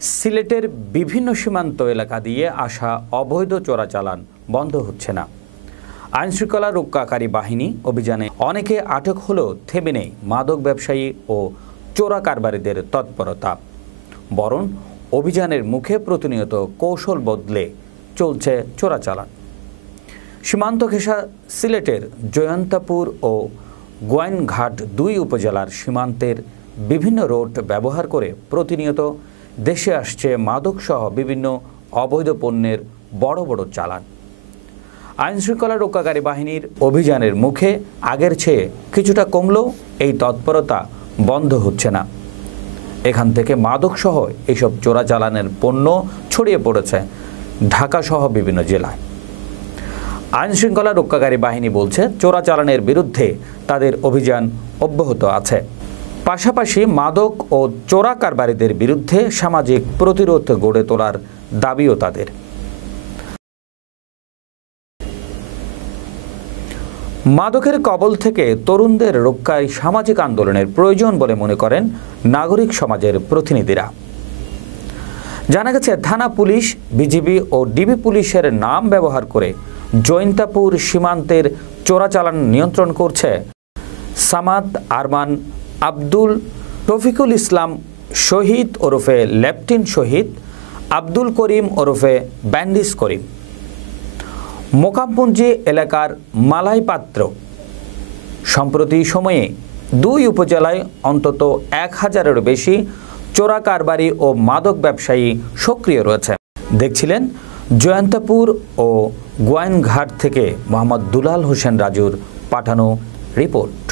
সিলেটের বিভিন্ন সীমান্ত এলাকা দিয়ে আসা অবৈধ চোরাচালান বন্ধ হচ্ছে না। আইনশৃঙ্খলা রক্ষাকারী বাহিনী অভিযানে অনেকে আটক হলেও থেমে নেই মাদক ব্যবসায়ী ও চোরা কারবারিদের তৎপরতা। বরং অভিযানের মুখে প্রতিনিয়ত কৌশল বদলে চলছে চোরাচালান। সীমান্ত ঘেঁষা সিলেটের জয়ন্তাপুর ও গোয়াইনঘাট 2 উপজেলার সীমান্তের বিভিন্ন রোড ব্যবহার করে প্রতিনিয়ত দেশে আসছে মাদকসহ বিভিন্ন অবৈধ পণ্যের বড় বড় চালান। আইনশৃঙ্খলা রক্ষাকারী বাহিনীর অভিযানের মুখে আগের চেয়ে কিছুটা কমলেও এই তৎপরতা বন্ধ হচ্ছে না। এখান থেকে মাদকসহ এইসব চোরাচালানের পণ্য ছড়িয়ে পড়েছে ঢাকাসহ বিভিন্ন জেলায়। আইনশৃঙ্খলা রক্ষাকারী বাহিনী বলছে, চোরাচালানের বিরুদ্ধে তাদের অভিযান অব্যাহত আছে। পাশাপাশি মাদক ও চোরা কারবারিদের বিরুদ্ধে সামাজিক প্রতিরোধ গড়ে তোলার দাবিও তাদের। মাদকের কবল থেকে তরুণদের রক্ষায় সামাজিক আন্দোলনের প্রয়োজন বলে মনে করেন নাগরিক সমাজের প্রতিনিধিরা। জানা গেছে, থানা পুলিশ, বিজিবি ও ডিবি পুলিশের নাম ব্যবহার করে জয়ন্তাপুর সীমান্তের চোরাচালান নিয়ন্ত্রণ করছে সামাদ আরমান, আব্দুল, রফিকুল ইসলাম শহীদ ওরফে লেফটেন্যান্ট শহীদ, আব্দুল করিম ওরফে ব্যান্ডিস করিম। মোকামপুঞ্জি এলাকার মালাই পাত্র। সম্প্রতি সময়ে 2 উপজেলায় অন্তত 1000-এরও বেশি চোরা কারবারি ও মাদক ব্যবসায়ী সক্রিয় রয়েছে। দেখছিলেন জয়ন্তাপুর ও গোয়াইনঘাট থেকে মোহাম্মদ দুলাল হোসেন রাজুর পাঠানো রিপোর্ট।